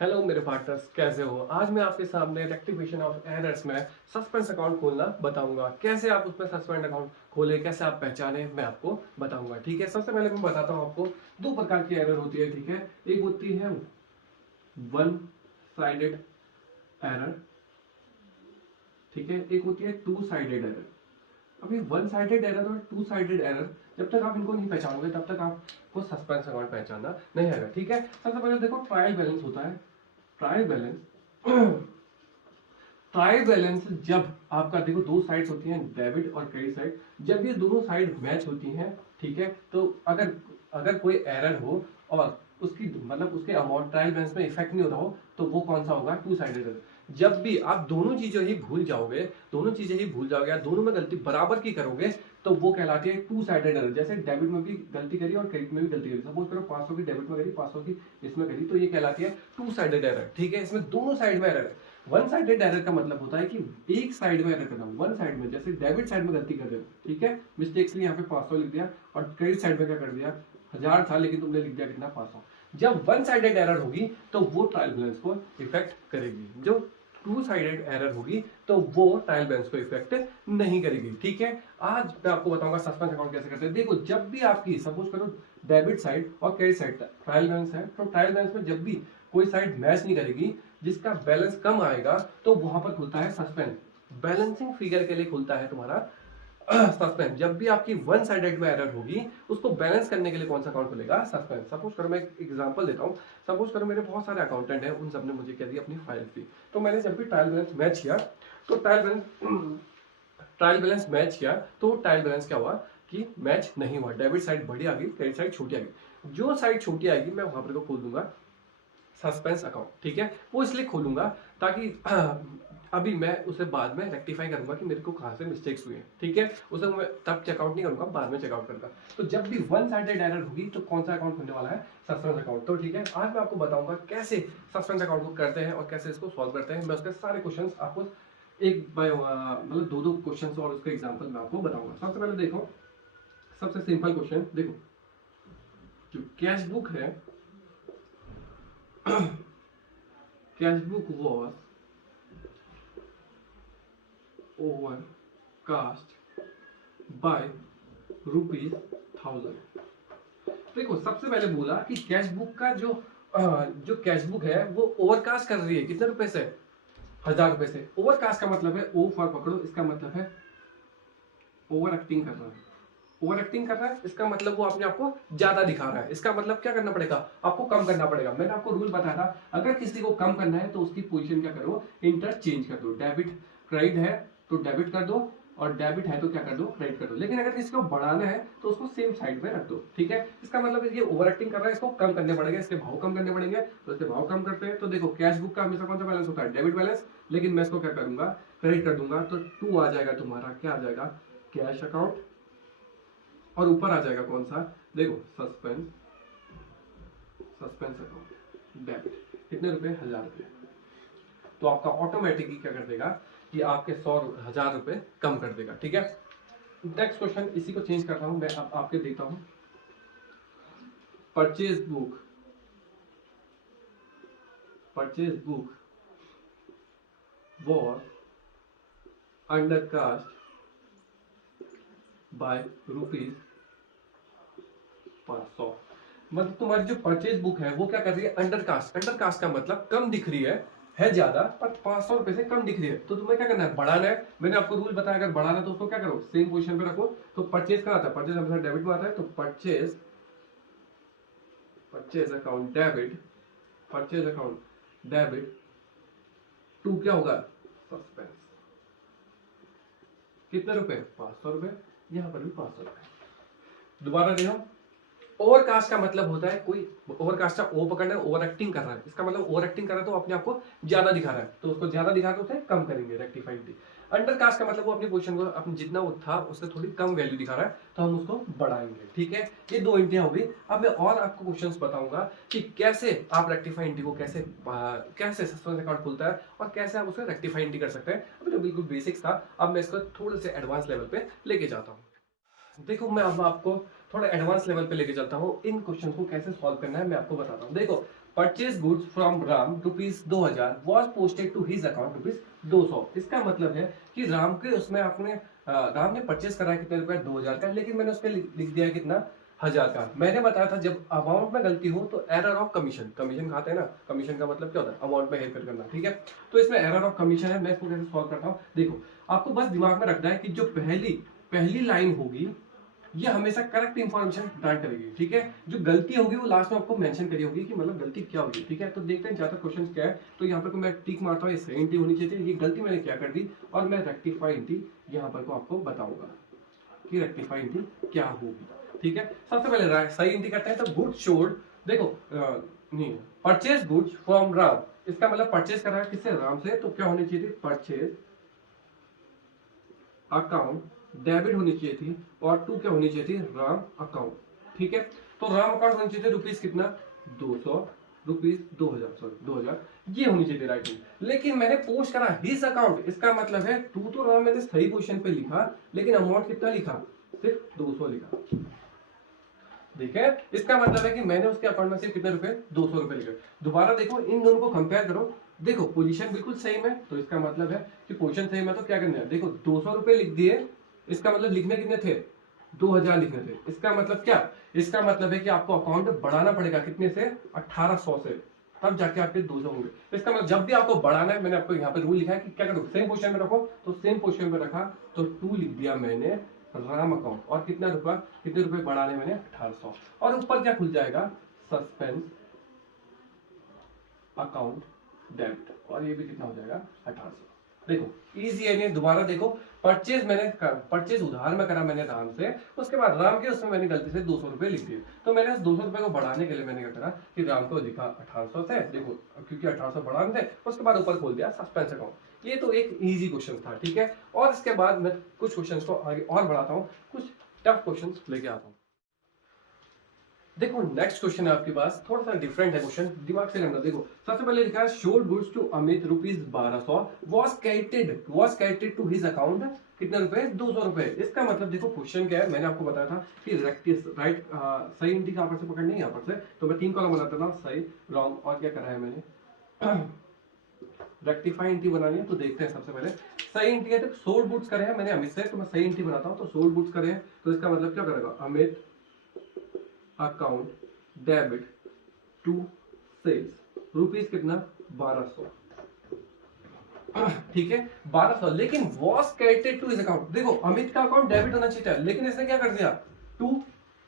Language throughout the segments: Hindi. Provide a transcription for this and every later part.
हेलो मेरे पार्टनर्स, कैसे हो? आज मैं आपके सामने रेक्टिफिकेशन ऑफ एरर्स में सस्पेंस अकाउंट खोलना बताऊंगा। कैसे आप उसमें सस्पेंड अकाउंट खोले, कैसे आप पहचाने, मैं आपको बताऊंगा। ठीक है, सबसे पहले मैं बताता हूँ आपको दो प्रकार की एरर होती है। ठीक है, एक होती है वन साइडेड एरर, ठीक है, एक होती है टू साइडेड एरर। अभी वन साइडेड एरर और टू साइडेड एरर, जब तक आप इनको नहीं पहचानोगे तब तक आपको सस्पेंस अकाउंट पहचानना नहीं आएगा। ठीक है, सबसे पहले देखो ट्रायल बैलेंस होता है। ट्रायल बैलेंस ट्रायल बैलेंस जब आपका देखो दो साइड्स होती हैं, डेबिट और क्रेडिट साइड, जब ये दोनों साइड मैच होती हैं, ठीक है, तो अगर अगर कोई एरर हो और उसकी मतलब उसके अमाउंट ट्रायल बैलेंस में इफेक्ट नहीं हो रहा हो, तो वो कौन सा होगा? Two sided error. जब भी आप दोनों चीजें ही भूल जाओगे, या दोनों में गलती बराबर की करोगे, तो वो कहलाती है टू साइडेड एरर। जैसे डेबिट में भी गलती करी और क्रेडिट में भी गलती करी, सपोज करो 500 की डेबिट में करी, 500 की इसमें करी, तो ये कहलाती है टू साइडेड एरर। ठीक है, इसमें दोनों साइड में एरर है। वन साइडेड एरर का मतलब होता है कि एक साइड में एरर करना, वन साइड में, जैसे डेबिट साइड में गलती कर रहे हो, ठीक है, मिस्टेक्सली यहाँ पे 500 लिख दिया, और क्रेडिट साइड में क्या कर दिया, 1000 था लेकिन तुमने लिख दिया कितना, 500। जब वन साइडेड एरर होगी तो वो ट्रायल बैलेंस को इफेक्ट करेगी। जो टू साइडेड एरर होगी तो वो ट्रायल बैलेंस को इफेक्ट नहीं करेगी। ठीक है, आज मैं आपको बताऊंगा सस्पेंस अकाउंट कैसे करते हैं। देखो, जब भी आपकी सपोज करो डेबिट साइड और क्रेडिट साइड ट्रायल बैलेंस है, तो ट्रायल बैलेंस में जब भी कोई साइड मैच नहीं करेगी, जिसका बैलेंस कम आएगा, तो वहां पर खुलता है सस्पेंस। बैलेंसिंग फिगर के लिए खुलता है तुम्हारा सस्पेंस। जब भी आपकी वन साइडेड में एरर होगी, उसको बैलेंस करने के लिए कौन सा अकाउंट खुलेगा? सस्पेंस। सपोज करो, मैं एक एग्जांपल देता हूं। सपोज करो मेरे बहुत सारे अकाउंटेंट हैं, उन सब ने मुझे क्या दिया, अपनी फाइल दी। तो मैंने जब भी ट्रायल बैलेंस मैच किया, तो ट्रायल बैलेंस मैच किया, तो ट्रायल बैलेंस क्या हुआ कि मैच नहीं हुआ। डेबिट साइड बड़ी आ गई, क्रेडिट साइड छोटी आ गई। जो साइड छोटी आएगी मैं वहां पर को खोल दूंगा सस्पेंस अकाउंट। ठीक है, वो इसलिए खोलूंगा ताकि अभी मैं उसे बाद में रेक्टिफाई करूंगा कि मेरे को कहां से मिस्टेक्स हुए हैं। ठीक है, उसे मैं तब चेकआउट नहीं करूंगा, बाद में चेकआउट करूंगा। तो जब भी वन साइडेड एरर होगी तो कौन सा अकाउंट खुलने वाला है? Suspense account. तो ठीक है, आज मैं आपको बताऊंगा कैसे सस्पेंस अकाउंट को करते हैं और कैसे इसको सॉल्व करते हैं। मैं उसके सारे क्वेश्चन आपको एक बाय मतलब दो दो क्वेश्चन और उसके एग्जाम्पल मैं आपको बताऊंगा। सबसे पहले देखो, सबसे सिंपल क्वेश्चन देखो, जो कैश बुक है, cash book was overcast bye ₹1000। देखो, सबसे पहले बोला कि कैश बुक का जो कैश बुक है वो ओवरकास्ट कर रही है कितने रुपए से? 1000 रुपए से। ओवरकास्ट का मतलब है, ओ फॉर पकड़ो, इसका मतलब है ओवर एक्टिंग कर रहा है। ओवर एक्टिंग कर रहा है, इसका मतलब वो अपने आपको ज्यादा दिखा रहा है। इसका मतलब क्या करना पड़ेगा? आपको कम करना पड़ेगा। मैंने आपको रूल बताया था, अगर किसी को कम करना है तो उसकी पोजीशन क्या करो, इंटरचेंज कर दो। डेबिट क्रेडिट है तो डेबिट कर दो, और डेबिट है तो क्या कर दो, क्रेडिट कर दो। लेकिन अगर किसी को बढ़ाना है तो उसको सेम साइड में रख दो। ठीक है, इसका मतलब ये ओवर एक्टिंग कर रहा है, इसको कम करने पड़ेगा, इसके भाव कम करने पड़ेंगे, तो इसके भाव कम करते हैं। तो देखो, कैश बुक का हमेशा कौन सा बैलेंस होता है? Debit balance. लेकिन मैं इसको क्या करूंगा, क्रेडिट कर दूंगा, तो 2 आ जाएगा तुम्हारा, क्या आ जाएगा, कैश अकाउंट। और ऊपर आ जाएगा कौन सा, देखो, सस्पेंस अकाउंट डेबिट। कितने रुपए? 1000 रुपए। तो आपका ऑटोमेटिकली क्या कर देगा कि आपके 1000 रुपए कम कर देगा। ठीक है, नेक्स्ट क्वेश्चन, इसी को चेंज कर रहा हूं मैं, अब आपके देता हूं। Purchase book was undercast bye ₹500। मतलब तुम्हारी जो परचेज बुक है वो क्या कर रही है? अंडरकास्ट। अंडरकास्ट का मतलब कम दिख रही है ज्यादा, पर 500 रुपए से कम दिख रही है। तो तुम्हें क्या करना है? बढ़ाना है। मैंने आपको रूल बताया, अगर बढ़ाना है तो उसको क्या करो, सेम पोजीशन पे रखो। तो परचेज कहाँ आता है? परचेज हमेशा डेबिट में आता है, तो परचेज अकाउंट डेबिट टू क्या होगा, सस्पेंस। कितने रुपए? 500 रुपए। यहाँ पर भी 500 रुपए। दोबारा देखो, ओवरकास्ट का मतलब होता है कोई ओवरकास्ट का ओ पकड़ना है, ओवर एक्टिंग कर रहा है। इसका मतलब ओवर एक्टिंग कर रहा है तो अपने आप को ज्यादा दिखा रहा है, तो उसको ज्यादा दिखा के उसे कम करेंगे, रेक्टिफाइड। अंडरकास्ट का मतलब वो अपनी पोजीशन को अपने जितना वो था उससे थोड़ी कम वैल्यू दिखा रहा है, तो हम उसको बढ़ाएंगे। ठीक है, ये दो एंट्रियां हो गई। अब मैं और आपको क्वेश्चंस बताऊंगा कि कैसे आप रेक्टिफाई एंट्री को कैसे सस्पेंस अकाउंट खुलता है और कैसे आप उसे रेक्टिफाई एंट्री कर सकते हैं। अभी तो बिल्कुल बेसिक्स था, अब मैं इसको थोड़े से एडवांस लेवल पे लेके जाता हूँ। देखो, मैं अब आपको थोड़ा एडवांस लेवल पे लेके चलता हूँ। इन क्वेश्चन को कैसे सॉल्व करना है मैं आपको बताता हूँ। देखो, purchase goods from Ram ₹2000 was posted to his account ₹200। इसका मतलब है कि राम के उसमें आपने राम ने परचेज करा है कितने रुपए 2000 का, लेकिन मैंने उस पर लिख दिया है कितना 1000 का। मैंने बताया था जब अमाउंट में गलती हो तो एरर ऑफ कमीशन, कमीशन खाते हैं ना, कमीशन का मतलब क्या होता है अमाउंट में हेरफेर करना, ठीक है। तो इसमें एरर ऑफ कमीशन है, मैं इसको कैसे सॉल्व करता हूँ। देखो आपको बस दिमाग में रखना है कि जो पहली लाइन होगी ये हमेशा करेक्ट इंफॉर्मेशन प्रदान करेगी, ठीक है। जो गलती होगी वो लास्ट में आपको मेंशन करी होगी कि मतलब गलती क्या होगी, ठीक है। तो देखते हैं ज्यादा क्वेश्चन क्या है। तो यहाँ पर मैं टिक मारता हूँ, ये सही एंट्री होनी चाहिए, ये गलती मैंने क्या कर दी और मैं रेक्टिफाई एंट्री यहाँ पर को आपको बताऊंगा कि रेक्टिफाई एंट्री क्या होगी, ठीक है। सबसे पहले सही एंट्री करते हैं। तो गुड्स शोल्ड, देखो नहीं, परचेज गुड्स फ्रॉम राम, इसका मतलब परचेज कर रहा है किससे, राम से, तो क्या होनी चाहिए थी, परचेज अकाउंट डेबिट होनी चाहिए थी और टू क्या होनी चाहिए थी, राम अकाउंट, ठीक है। तो राम अकाउंट होनी चाहिए थी रुपीज कितना 200, रुपीज 2000, सॉरी 2000, ये होनी चाहिए थी राइटिंग। लेकिन मैंने पोस्ट करा हिज अकाउंट, इसका मतलब है टू तो राम मैंने सही पोजीशन पे लिखा, लेकिन अमाउंट कितना लिखा, सिर्फ 200 लिखा, ठीक है। इसका मतलब है कि मैंने उसके अकाउंट में सिर्फ कितने रुपए 200 रुपए लिखे। दोबारा देखो इन दोनों को कंपेयर करो, देखो पोजीशन बिल्कुल सेम है, तो इसका मतलब है कि पोजीशन सेम है तो क्या करना है, देखो 200 रुपए लिख दिए, इसका मतलब लिखने कितने थे 2000 लिखने थे। इसका मतलब क्या, इसका मतलब है कि आपको अकाउंट बढ़ाना पड़ेगा कितने से 1800 से, तब जाके आपके 200 होंगे। इसका मतलब जब भी आपको बढ़ाना है, मैंने आपको यहाँ पे रूल लिखा है कि क्या करो, सेम पोजीशन में रखो, तो सेम पोजीशन में रखा तो 2 लिख दिया मैंने राम अकाउंट, और कितने रुपए बढ़ाने मैंने 1800, और ऊपर क्या खुल जाएगा सस्पेंस अकाउंट डेबिट, और ये भी कितना हो जाएगा 1800। देखो इजी है, नहीं दोबारा देखो, परचेज उधार में करा मैंने राम से, उसके बाद राम के उसमें मैंने गलती से 200 रुपए लिख दिए, तो मैंने उस 200 रुपए को बढ़ाने के लिए मैंने क्या करा कि राम को लिखा 1800 से, देखो क्योंकि 1800 बढ़ाने थे, उसके बाद ऊपर खोल दिया सस्पेंस अकाउंट। ये तो एक इजी क्वेश्चन था, ठीक है। और इसके बाद मैं कुछ क्वेश्चन को आगे और बढ़ाता हूँ, कुछ टफ क्वेश्चन लेके आता हूँ। देखो नेक्स्ट क्वेश्चन है आपके पास, थोड़ा सा डिफरेंट है क्वेश्चन, दिमाग से करना। देखो सबसे पहले लिखा है sold goods to Amit ₹1200 was credited to his account, कितने रुपए 200 रुपए। इसका मतलब देखो क्वेश्चन क्या है, मैंने आपको बताया था कि राइट सही एंट्री कहां पर से पकड़नी है, यहाँ पर से, तो मैं 3 कॉलम बनाता था, सही रॉन्ग और क्या करा है मैंने रेक्टिफाई एंट्री बनानी है। तो देखते हैं सबसे पहले सही एंट्री है, तो सोल्ड गुड्स करे हैं मैंने अमित से, तो मैं सही एंट्री बनाता हूँ। तो सोल्ड गुड्स करे हैं तो इसका मतलब क्या करेगा, Amit account debit to sales, rupees कितना 1200, ठीक है 1200, लेकिन was credited to his account. देखो अमित का अकाउंट डेबिट होना चाहिए था, लेकिन इसने क्या कर दिया 2,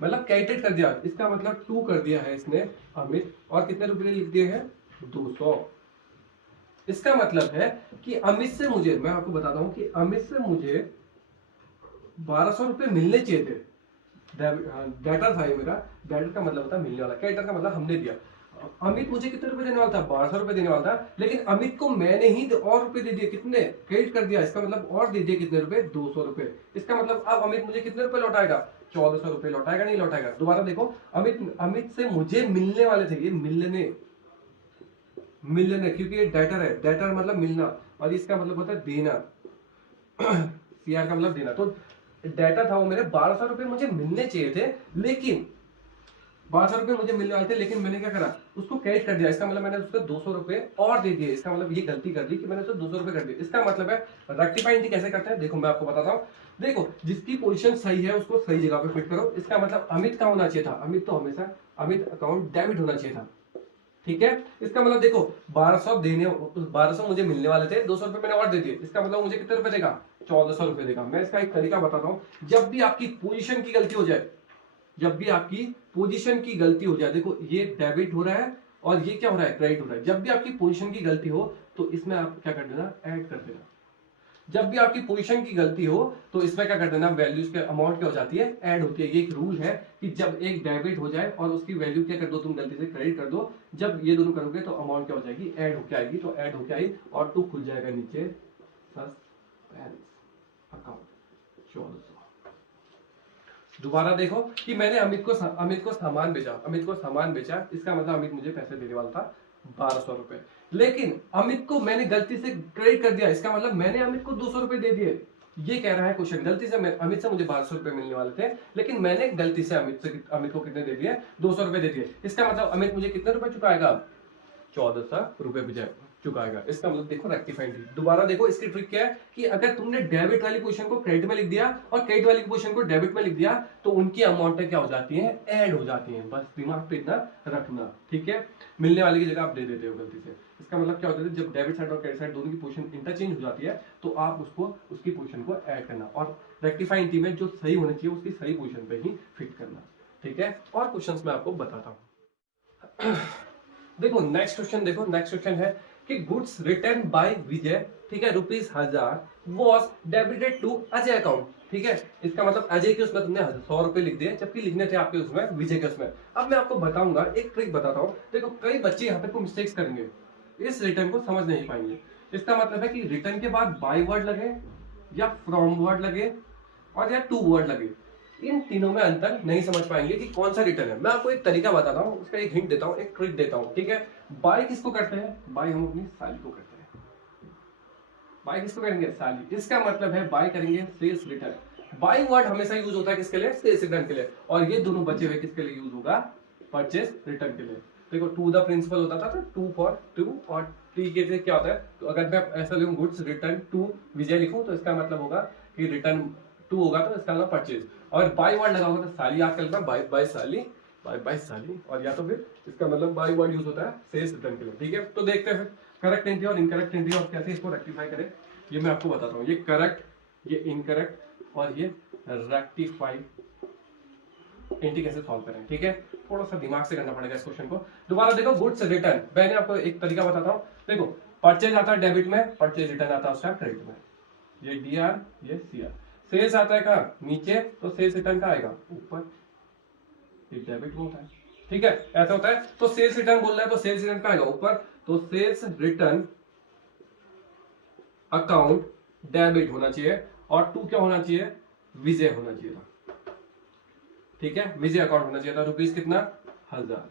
मतलब क्रेडिट कर दिया, इसका मतलब 2 कर दिया है इसने अमित, और कितने रुपए लिख दिए हैं 200। इसका मतलब है कि अमित से मुझे, मैं आपको बताता हूं कि अमित से मुझे 1200 रुपए मिलने चाहिए थे, डेटर था ये मेरा, डेटर का मतलब होता है मिलने वाला, क्रेडिटर का मतलब हमने दिया। अमित मुझे कितने रुपए देने वाला था 1200 रुपए देने वाला था, लेकिन अमित को मैंने ही और रुपए दे दिए, कितने क्रेडिट कर दिया, इसका मतलब और दे दिए कितने रुपए 200 रुपए। इसका मतलब अब अमित मुझे कितने रुपए लौटाएगा 1400 रुपए लौटाएगा, नहीं लौटाएगा। दोबारा देखो अमित से मुझे मिलने वाले थे, ये मिलने क्योंकि ये डेटर है, डेटर मतलब मिलना, और इसका मतलब होता है देना, सीआर का मतलब देना। तो डेटा था वो मेरे 1200 रुपए मुझे मिलने चाहिए थे, लेकिन 1200 रुपए मुझे मिलने वाले थे, लेकिन मैंने क्या करा उसको क्रेडिट कर दिया, इसका मतलब मैंने उसको 200 रुपए और दे दिए। इसका मतलब ये गलती कर दी कि मैंने उसको 200 रुपए कर दिए। इसका मतलब है रेक्टिफाई एंट्री कैसे करते हैं, देखो मैं आपको बताता हूँ। देखो जिसकी पोजीशन सही है उसको सही जगह पे फिट करो। इसका मतलब अमित का होना चाहिए था, अमित तो हमेशा अमित अकाउंट डेबिट होना चाहिए था, ठीक है। इसका मतलब देखो 1200 मुझे मिलने वाले थे, 200 रुपए मैंने और दे दिए, इसका मतलब मुझे कितने रुपए देगा 1400 रुपए देगा। मैं इसका एक तरीका बताता हूं, जब भी आपकी पोजीशन की गलती हो जाए, देखो ये डेबिट हो रहा है और ये क्या हो रहा है क्रेडिट हो रहा है, जब भी आपकी पोजीशन की गलती हो तो इसमें आप क्या कर देना ऐड कर देना। जब भी आपकी पोजीशन की गलती हो तो इसमें क्या कर देना, वैल्यूज के अमाउंट क्या हो जाती है ऐड होती है। ये एक रूल है कि जब एक डेबिट हो जाए और उसकी वैल्यू क्या कर दो तुम गलती से क्रेडिट कर दो, जब ये दोनों करोगे तो अमाउंट क्या हो जाएगी ऐड होके आएगी। तो ऐड होके आई और टू खुल जाएगा नीचे सस्पेंस अकाउंट 1400। दोबारा देखो कि मैंने अमित को सामान बेचा, इसका मतलब अमित मुझे पैसे देने वाला था 1200 रुपए, लेकिन अमित को मैंने गलती से क्रेडिट कर दिया, इसका मतलब मैंने अमित को 200 रुपए दे दिए। ये कह रहा है क्वेश्चन, गलती से अमित से मुझे 1200 रुपए मिलने वाले थे, लेकिन मैंने गलती से अमित को कितने दे दिए 200 रुपए दे दिए। इसका मतलब अमित मुझे कितने रुपए चुकाएगा 1400 रुपए चुकाएगा। इसका मतलब देखो रेक्टिफाइंग थी। दोबारा देखो इसकी ट्रिक क्या है कि अगर तुमने डेबिट वाली पोजीशन को क्रेडिट में लिख दिया और क्रेडिट वाली पोजीशन को डेबिट में लिख दिया तो उनकी अमाउंट क्या हो जाती है, ऐड हो जाती है। बस दिमाग पे इतना रखना, ठीक है। मिलने वाली की जगह आप दे देते हो गलती से। इसका मतलब क्या होता है, जब डेबिट साइड और क्रेडिट साइड दोनों की पोजीशन इंटरचेंज हो जाती है तो आप उसकी पोजीशन को ऐड करना और रेक्टिफाइंग थी में जो सही होना चाहिए उसकी सही पोजीशन पे ही फिट करना, ठीक है। और क्वेश्चंस मैं आपको बताता हूँ। देखो नेक्स्ट क्वेश्चन है कि गुड्स रिटर्न बाय विजय, ठीक है, ₹1000 was debited to Ajay account, ठीक है। इसका मतलब अजय के उसमें तुमने 100 रुपए लिख दिए जबकि लिखने थे आपके उसमें विजय के उसमें। अब मैं आपको बताऊंगा, एक ट्रिक बताता हूँ। देखो कई बच्चे यहाँ पे मिस्टेक्स करेंगे, इस रिटर्न को समझ नहीं पाएंगे। इसका मतलब है कि रिटर्न के बाद बाय वर्ड लगे या फ्रॉम वर्ड लगे और या टू वर्ड लगे, इन तीनों में अंतर नहीं समझ पाएंगे कि कौन सा रिटर्न है। मैं आपको एक तरीका बताता हूँ, उसका एक हिंट देता हूँ, एक ट्रिक देता हूँ, ठीक है। बाय किसको करते हैं, बाय हम अपनी साली को करते हैं। बाय किसको करेंगे, साली। इसका मतलब है बाय करेंगे सेल्स रिटर्न। बाय वर्ड हमेशा यूज होता है किसके लिए, सेल्स रिटर्न के लिए। और ये दोनों बचे हुए किसके लिए यूज होगा, परचेज रिटर्न के लिए। देखो टू द प्रिंसिपल होता था तो टू फॉर टू, और टी के लिए क्या होता है, तो अगर मैं ऐसा लिखूं गुड्स रिटर्न टू विजय लिखूं तो इसका मतलब होगा कि रिटर्न टू होगा तो इसका मतलब परचेज। और बाय वर्ड लगा होगा तो साली आजकल का बाय साली, बाय साली। और या तो फिर इसका मतलब बाय वर्ड यूज होता है सेल्स रिटर्न के लिए, ठीक है। तो देखते हैं करेक्ट एंट्री और इनकरेक्ट एंट्री और कैसे इसको रेक्टिफाई करें, ये मैं आपको बताता हूँ। ये करेक्ट, ये इनकरेक्ट और ये रेक्टिफाई एंट्री कैसे सॉल्व करें, ठीक है। थोड़ा सा दिमाग से करना पड़ेगा इस क्वेश्चन को। दोबारा देखो गुड्स रिटर्न, मैंने आपको एक तरीका बताता हूँ। देखो परचेज आता है डेबिट में, परचेज रिटर्न आता है उसका क्रेडिट में। ये डीआर, ये सीआर। सेल्स आता है कहाँ, नीचे, तो सेल्स रिटर्न का आएगा ऊपर, ये डेबिट होता है, ठीक है। ऐसा होता है। तो सेल्स रिटर्न बोल रहा है तो सेल्स रिटर्न का आएगा ऊपर, तो सेल्स रिटर्न अकाउंट डेबिट होना चाहिए और टू क्या होना चाहिए, विजय होना चाहिए था, ठीक है। विजय अकाउंट होना चाहिए था, रुपीज कितना, 1000।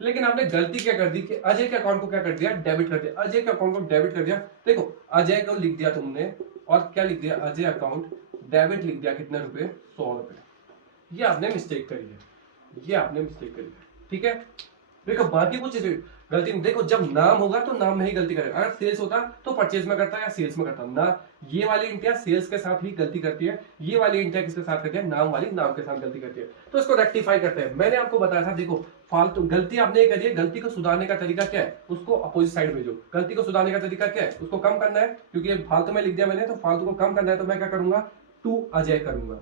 लेकिन आपने गलती क्या कर दी कि अजय के अकाउंट को क्या कर दिया, डेबिट कर दिया। अजय के अकाउंट को डेबिट कर दिया। देखो अजय को लिख दिया तुमने और क्या लिख दिया, अजय अकाउंट डेबिट लिख दिया, कितने रुपए, 100 रुपए। ये आपने मिस्टेक करी है, ये आपने मिस्टेक करी है, ठीक है। देखो बाकी कुछ गलती नहीं। देखो जब नाम होगा तो नाम में ही गलती करेगा। अगर सेल्स होता तो परचेज में करता या सेल्स में करता ना। ये वाली इंटिया सेल्स के साथ ही गलती करती है, ये वाली इंटिया किसके साथ करती है, नाम वाली नाम के साथ गलती करती है। तो इसको रेक्टिफाई करते हैं। मैंने आपको बताया था, देखो फालतू गलती आपने करी है, गलती को सुधारने का तरीका क्या है, उसको अपोजिट साइड भेजो। गलती को सुधारने का तरीका क्या है, उसको कम करना है, क्योंकि फालतू में लिख दिया मैंने, तो फालतू को कम करना है। तो मैं क्या करूंगा, टू अजय करूंगा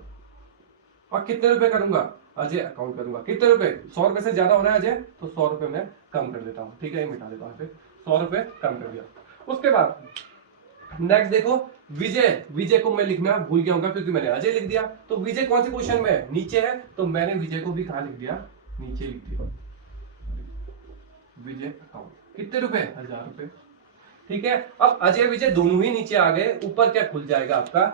और कितने रुपए करूंगा, अजय अकाउंट करूंगा। कितने रुपए, 100 रुपए से ज्यादा हो रहा है अजय, तो 100 रुपए मैं कम कर देता हूँ, ठीक है। ये मिटा देता हूँ, 100 रुपए कम कर दिया। उसके बाद नेक्स्ट देखो विजय, विजय को मैं लिखना भूल गया हूँ क्योंकि मैंने अजय लिख दिया। तो विजय कौन सी पोजीशन में है, नीचे है, तो मैंने विजय को भी कहाँ लिख दिया, नीचे लिख दिया। विजय अकाउंट कितने रुपए, 1000 रुपए, ठीक है। अब अजय विजय दोनों ही नीचे आ गए, ऊपर क्या खुल जाएगा आपका,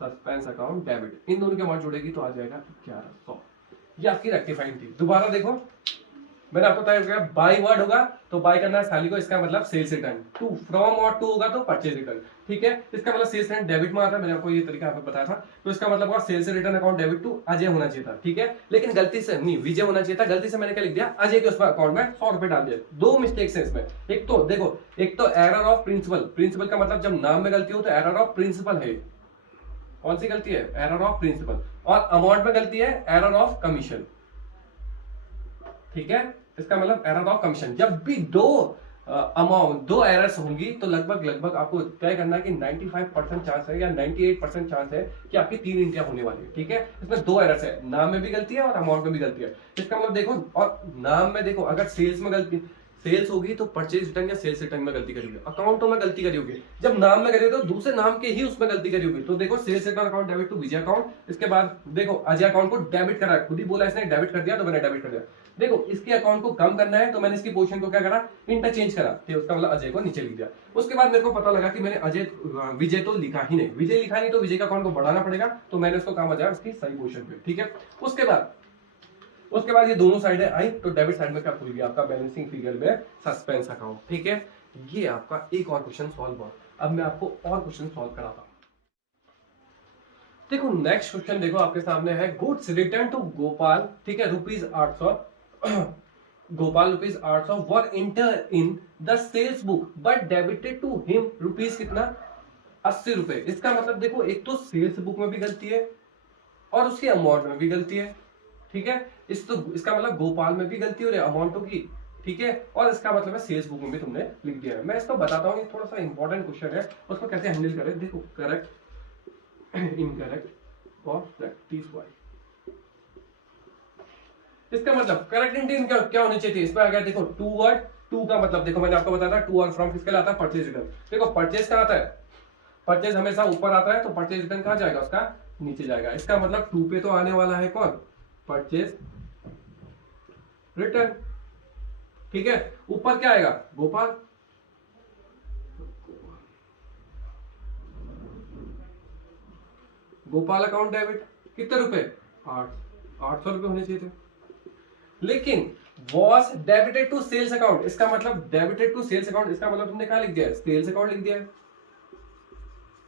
सस्पेंस अकाउंट डेबिट। इन दोनों के अमाउंट जुड़ेगी तो आ जाएगा 1100। ये आपकी रेक्टिफाइंग थी। दोबारा देखो मैंने आपको बताया बाय वर्ड होगा तो बाय करना है साली को, इसका मतलब सेल्स रिटर्न। टू फ्रॉम और टू होगा तो परचेज रिटर्न, ठीक है। इसका मतलब सेल्स रिटर्न डेबिट में आता है, मैंने आपको ये तरीका आपको बताया था। तो इसका मतलब होगा sales return account debit to Ajay होना चाहिए था, ठीक है। लेकिन गलती से नहीं, विजय होना चाहिए था। गलती से मैंने क्या लिख दिया, अजय के उस अकाउंट में 100 रुपए डाल दिए। दो मिस्टेक्स है इसमें। एक तो देखो, एक तो एरर ऑफ प्रिंसिपल। प्रिंसिपल का मतलब जब नाम में गलती हो तो एरर ऑफ प्रिंसिपल है। कौन सी गलती है, एरर ऑफ प्रिंसिपल। और अमाउंट में गलती है, एरर ऑफ कमीशन, ठीक है। इसका मतलब एरर ऑफ कमीशन। जब भी दो अमाउंट, दो एरर्स होंगी तो लगभग आपको तय करना है कि 95% चांस है या 98% चांस है कि आपकी 3 इंटिया होने वाली है, ठीक है। इसमें दो एरर्स है, नाम में भी गलती है और अमाउंट में भी गलती है। इसका मतलब देखो, और नाम में देखो, अगर सेल्स में गलती, सेल्स होगी तो परचेज रिटर्न या सेल्स रिटर्न में गलती करोगे, अकाउंटों में गलती करी होगी। जब नाम में करी तो दूसरे नाम के ही उसमें गलती करी होगी। तो देखो sales return account debit to Vijay account. इसके बाद देखो अजय अकाउंट को डेबिट करा, खुद ही बोला इसने डेबिट कर दिया तो मैंने डेबिट कर दिया। देखो इसके अकाउंट को कम करना है तो मैंने इसकी पोजीशन को क्या करा, इंटरचेंज करा, तो उसका मतलब अजय को नीचे लिख दिया। उसके बाद मेरे को पता लगा कि मैंने अजय विजय तो लिखा ही नहीं, विजय लिखा नहीं तो विजय का अकाउंट को बढ़ाना पड़ेगा, तो मैंने उसको कहा बजाया उसकी सही पोजीशन पे, ठीक है। उसके बाद ये दोनों साइड आई तो डेबिट साइड में क्या खुल गया आपका, बैलेंसिंग फिगर में सस्पेंस अकाउंट, ठीक है। ये आपका एक और क्वेश्चन सॉल्व हुआ। अब मैं आपको और क्वेश्चन सॉल्व कराता हूं। देखो नेक्स्ट क्वेश्चन देखो आपके सामने है, गुड्स रिटर्न टू गोपाल, ठीक है, ₹800 Gopal rupees 800 were enter in the sales book but debited to him rupees कितना 80 रुपए। इसका मतलब देखो एक तो सेल्स बुक में भी गलती है और उसकी अमाउंट में भी गलती है, ठीक है। इसका मतलब गोपाल में भी गलती हो रही है अमाउंटों की, ठीक है, और इसका मतलब है सेल्स बुक में भी तुमने लिख दिया है। मैं इसको बताता हूँ, ये थोड़ा सा इंपॉर्टेंट क्वेश्चन है, उसको कैसे हैंडल करें। देखो करेक्ट इनकरेक्ट और रेक्टिफाई। इसका मतलब करेक्ट इंटेंट क्या होनी चाहिए थी, इसमें आ गया देखो टू वर्ड। टू का मतलब देखो मैंने आपको बताया था टू और फ्रॉम किसके लाता है, परचेज रिटर्न। देखो परचेज कहाँ आता है, परचेज हमेशा ऊपर आता है, तो परचेज रिटर्न कहाँ जाएगा, उसका नीचे जाएगा। इसका मतलब टू पे तो आने वाला है कौन, परचेज रिटर्न, ठीक है। ऊपर क्या आएगा, गोपाल। गोपाल अकाउंट डेबिट कितने रुपए, 800 रुपए होने चाहिए थे, लेकिन was debited to sales account. इसका मतलब डेबिटेड टू सेल्स अकाउंट, इसका मतलब तुमने क्या लिख दिया है, सेल्स अकाउंट लिख दिया है,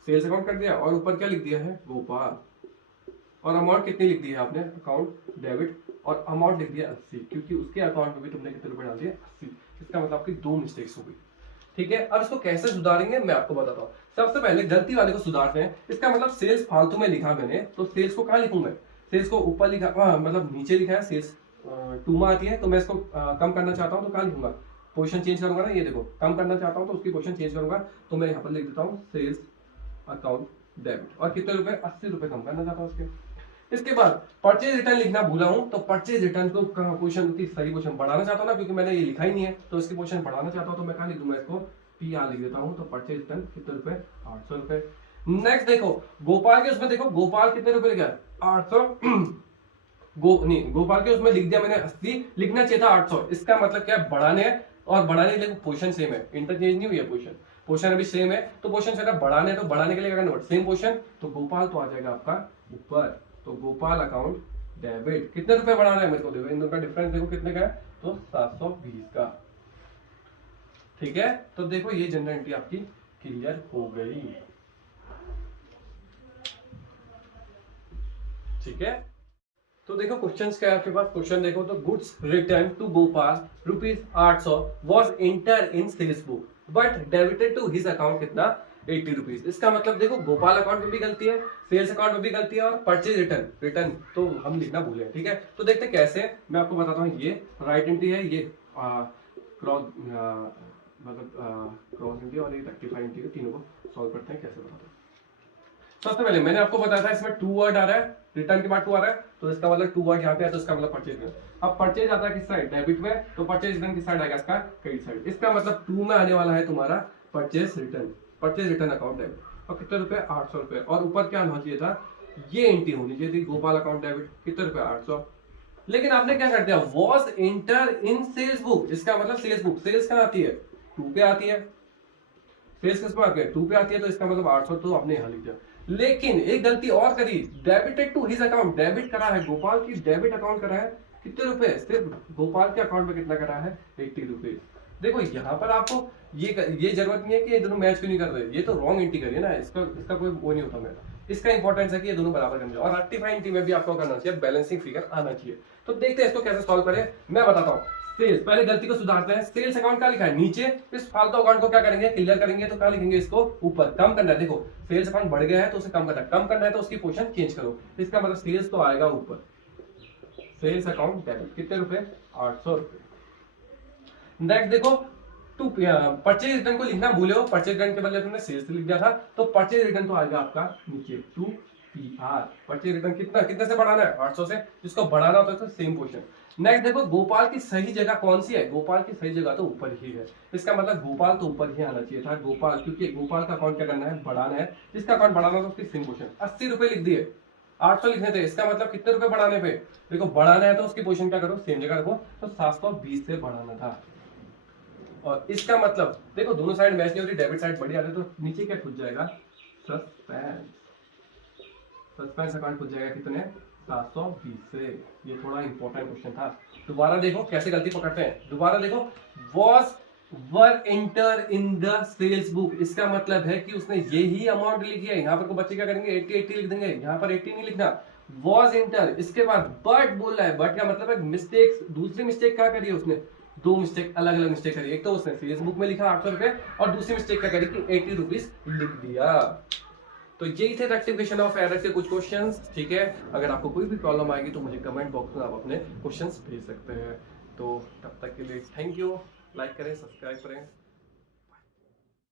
सेल्स अकाउंट कर दिया, और ऊपर क्या लिख दिया है, गोपाल। और अमाउंट कितनी लिख दी है आपने, अकाउंट डेबिट, और अमाउंट लिख दिया 80, क्योंकि उसके अकाउंट में भी तुमने कितने रुपए डाल दिए, 80। इसका मतलब आपकी दो मिस्टेक्स हो गई, ठीक है। अब इसको कैसे सुधारेंगे मैं आपको बताता हूँ। सबसे पहले गलती वाले को सुधारते हैं। इसका मतलब सेल्स फालतू में लिखा मैंने, तो सेल्स को कहाँ लिखूंगा, सेल्स को ऊपर लिखा, मतलब नीचे लिखा है, सेल्स टू में आती है, तो मैं इसको कम करना चाहता हूँ तो कहाँ लिखूंगा, पोजीशन चेंज करूंगा ना, ये देखो कम करना चाहता हूँ तो उसकी पोजीशन चेंज करूंगा, तो मैं यहाँ पर लिख देता हूँ सेल्स अकाउंट डेबिट, और कितने रुपए, 80 रुपए कम करना चाहता हूँ उसके। इसके बाद परचेज रिटर्न लिखना भूला हूं, तो परचेज रिटर्न को पोजीशन की सही पोजीशन बढ़ाना चाहता हूं ना, क्योंकि मैंने ये लिखा ही नहीं है, तो इसकी पोजीशन बढ़ाना चाहता हूं, तो मैं कहां लिख दूंगा, इसको पी आर लिख देता हूं। तो परचेज रिटर्न कितने रुपए, 800 रुपए। नेक्स्ट देखो गोपाल के उसमें, देखो गोपाल कितने रुपए लिखा है, 800 गोपाल के उसमें लिख दिया मैंने 80, लिखना चाहिए था 800। इसका मतलब क्या है, बढ़ाने है, और बढ़ाने के लिए पोजीशन सेम है, इंटरचेंज नहीं हुई है पोजीशन, पोजीशन अभी सेम है, तो पोजीशन से बढ़ाने है, तो बढ़ाने के लिए क्या करना, सेम पोजीशन, तो गोपाल तो आ जाएगा आपका ऊपर। तो गोपाल अकाउंट डेबिट कितने रुपए बढ़ाना है मेरे को, देखो इन दोनों का डिफरेंस देखो कितने का है, तो 720 का, ठीक है। तो देखो ये जनरल एंट्री आपकी क्लियर हो गई, ठीक है। तो देखो क्वेश्चंस क्या है आपके पास, क्वेश्चन देखो तो goods return to Gopal rupees 800 was enter in sales book but debited to his account कितना, 80 रुपीज। इसका मतलब देखो गोपाल अकाउंट में भी गलती है, सेल्स अकाउंट में भी गलती है, और परचेज रिटर्न तो हम लिखना भूले, ठीक है। तो देखते कैसे, मैं आपको बताता हूँ। ये राइट एंट्री है, ये क्रॉस मतलब क्रॉस एंट्री और ये रेक्टिफाई एंट्री, तीनों को सॉल्व करते हैं, कैसे बताते हैं। सबसे पहले मैंने आपको बताया था इसमें टू वर्ड आ रहा है, रिटर्न के बाद टू आ रहा है, तो इसका मतलब टू वर्ड यहाँ पे है, तो इसका मतलब परचेज में। अब परचेज आता है किस साइड, डेबिट में, तो परचेज रिटर्न किस साइड आएगा, इसका क्रेडिट साइड। इसका मतलब टू में आने वाला है तुम्हारा परचेज रिटर्न अकाउंट डेबिट, और कितने रुपए, 800 रुपए, और ऊपर क्या होना चाहिए था, ये एंट्री होनी चाहिए थी, गोपाल अकाउंट डेबिट कितने रुपए, 800। लेकिन आपने क्या कर दिया, was enter in sales book. इसका मतलब सेल्स बुक, सेल्स कहाँ आती है, टू पे आती है, सेल्स किस पे आती है, टू पे आती है, तो इसका मतलब 800 तो आपने यहाँ लिख दिया। लेकिन एक गलती और करी, debited to his account, debit करा है गोपाल की डेबिट अकाउंट करा है, कितने रुपए, सिर्फ गोपाल के अकाउंट में कितना करा है, 80 रुपीज। देखो यहाँ पर आपको ये जरूरत नहीं है कि ये दोनों मैच क्यों नहीं कर रहे, ये तो रॉन्ग एंट्री करिए ना, इसका कोई वो नहीं होता मेरा। इसका इंपॉर्टेंस है कि ये दोनों बराबर करने चाहिए, और रेक्टिफाई एंट्री में भी आपको करना चाहिए, बैलेंसिंग फिगर आना चाहिए। तो देखते हैं इसको कैसे सॉल्व करें, मैं बताता हूँ। सेल्स, पहले गलती को सुधारते हैं। सेल्स अकाउंट क्या लिखा है, नीचे, इस फालतू अकाउंट को क्या करेंगे, क्लियर करेंगे, तो क्या लिखेंगे, इसको ऊपर, कम करना है। देखो सेल्स अकाउंट बढ़ गया है तो उसे कम करना है, कम करना है तो उसकी पोजीशन चेंज करो, इसका मतलब सेल्स तो आएगा ऊपर, सेल्स अकाउंट डेबिट कितने रुपए, 800 रुपए। नेक्स्ट देखो टू परचेज रिटर्न को लिखना भूले हो, परचेज रिटर्न के बदले तुमने सेल्स लिख दिया था, तो परचेज रिटर्न तो आएगा आपका नीचे, टू पीआर। परचेज रिटर्न कितने से बढ़ाना है, 800 से, जिसको बढ़ाना होता है तो सेम पोजीशन। नेक्स्ट देखो गोपाल की सही जगह कौन सी है, गोपाल की सही जगह तो ऊपर ही है, इसका मतलब गोपाल तो ऊपर ही आना चाहिए था, गोपाल, क्योंकि गोपाल का अकाउंट क्या करना है, बढ़ाना है, जिसका अकाउंट बढ़ाना था उसकी सेम पोजीशन। 80 रुपए लिख दिए, 800 लिखने थे, इसका मतलब कितने रुपए बढ़ाने पे, देखो बढ़ाना है तो उसकी पोजीशन क्या करो, सेम जगह रखो, तो 720 से बढ़ाना था। और इसका मतलब देखो दोनों साइड मैच नहीं हो रही, डेबिट साइड बढ़ी आ रही, तो नीचे क्या खुद जाएगा, सस्पेंस अकाउंट खुद जाएगा कितने, 720 से। ये थोड़ा इंपॉर्टेंट क्वेश्चन था। दोबारा देखो कैसे गलती पकड़ते हैं, दोबारा देखो, was were enter in the sales book. इसका मतलब है कि उसने यही अमाउंट लिखी है, यहाँ पर को बच्चे क्या करेंगे, 80 लिख देंगे, यहाँ पर 80 नहीं लिखना, वॉज इंटर, इसके बाद बट बोल रहा है, बट का मतलब है मिस्टेक, दूसरी मिस्टेक क्या करी है उसने, दो मिस्टेक, अलग अलग मिस्टेक करी। एक तो उसने फेसबुक में लिखा 800 रुपए, और दूसरी मिस्टेक क्या करी कि 80 रुपीज लिख दिया। तो यही थे रेक्टिफिकेशन ऑफ एरर के कुछ क्वेश्चंस, ठीक है। अगर आपको कोई भी प्रॉब्लम आएगी तो मुझे कमेंट बॉक्स में आप अपने क्वेश्चंस भेज सकते हैं। तो तब तक के लिए थैंक यू, लाइक करें, सब्सक्राइब करें।